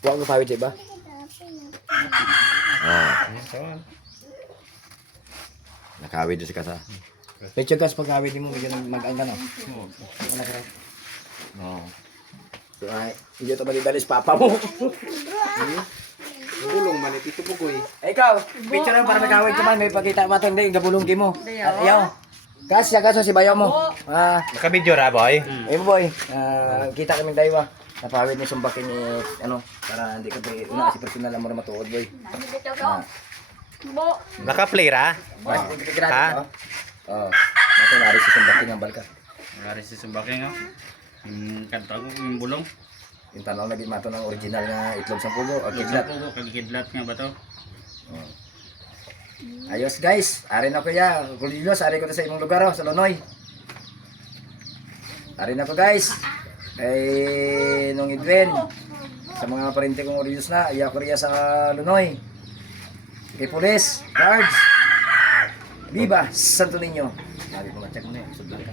Huwag mo pawid ba? Ah, nakawid si kasa. Medyo gas pag-awid mo, medyo mag-angga no. Ano ka? No. So ay, hindi to malidalis papa mo. Gulong man ito po ko eh. Ay, ikaw, picture lang para magkawid ka man, may pagkita matang din, gabulong ki mo. Ayaw. Kasya kaso si bayaw mo. Ah, Nakabidyo ra, boy. ay mo boy, kita kaming daywa. Napawid ni sumbakin ni ano, para hindi ka una kasi personal mo na matuod boy. Ah, Naka-play ra. ha? Oh, nato na rin si sumbakin ang balka. Lari si Sumbaki nga. Kanto ako yung bulong. Yung tanaw na mato ng original nga itlog sa pugo o Kidlat kidlat. ko, kagikidlat nga ba to? Ayos guys, ari na ko ya. Kulilos, ari ko na sa imong lugar oh, sa Lonoy. Ari na ko guys. Kay nung Edwin. Sa mga parente kong Orios na, iya ko riya sa Lonoy. Kay Pulis, Guards. Viva Santo Niño. Ari ko na check mo na, sudlan ka.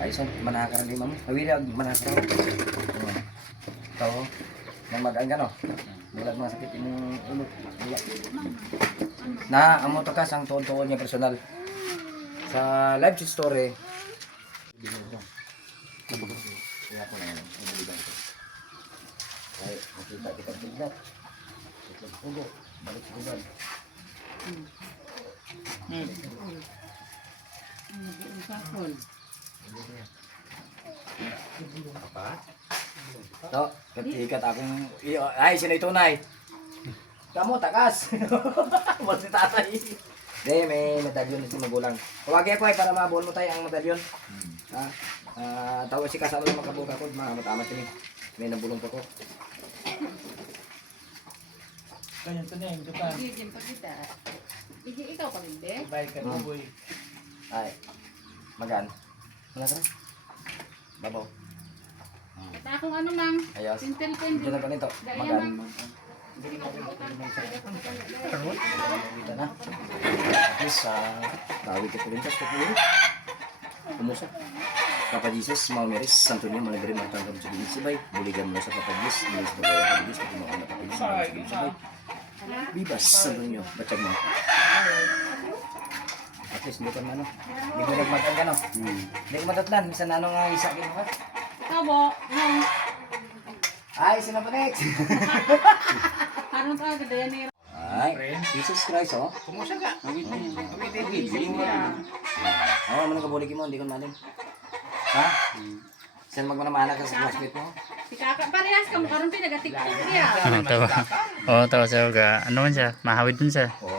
Ayos oh, manakaran di mamo. Hawira manakaran. Ito, nang mag-angga no. Bulag mga sakit yung ulo. Na, amo to kas ang tuon-tuon niya personal. Sa live story. Kaya ko na yan. Ay, makita kita tignan. Ugo, balik sa ugan. To, katikat akong ay sila ito nay. Kamu takas. Mo si tatay. Di may medalyon si magulang. Tawagay ako ay para mabuon mo tayo ang medalyon. Ha? Tawo si kasama ng makabuka ko, matama sini. May nabulong pa ko. Kanya to na yung dukan. Hindi pakita. Hindi ikaw pa hindi. Bye ka boy. Ay. Magan. Wala ka na. Babaw. At akong ano mang, Ayos. sintel ko Dito hindi. na ko nito. Gaya Magan. mang. Kita na. At least, tawid ka po rin sa pagkakulong. Kumusta? Papa Jesus, Mao Meris, Santo Niño, Managari, Martang, Kamsugin, Sibay, buligan mo sa Papa Jesus, Bilis na Gaya, Bilis, Pagkumakan na Papa Jesus, Kamsugin, Sibay. Bibas, Santo Niño, Batyag mo. At least, hindi ko na ano. Hindi ko nagmatag ano. Hindi ko matatlan, minsan ano nga isa kinuha. Tabo, nang. Ay, sino pa next? Anong tawag ka dyan eh? Ay, Jesus Christ, oh. Kumusta ka? Oo, ano ka bulig mo, hindi ko naman. Ha? Saan magmanamana ka sa classmate mo? Si Kaka, parehas ka mo karon pinagatik-tik niya. Tawa. Oo, tawa siya. Ano man siya? Mahawid din siya. Oo.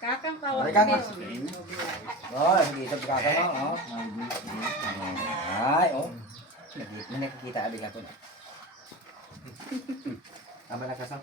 Kakang tawag Balik ka nga. ko. Oo, nag-iitap si Kaka, no? Oo. Ay, oh. May nakikita abig ako na. Aba na ka sa?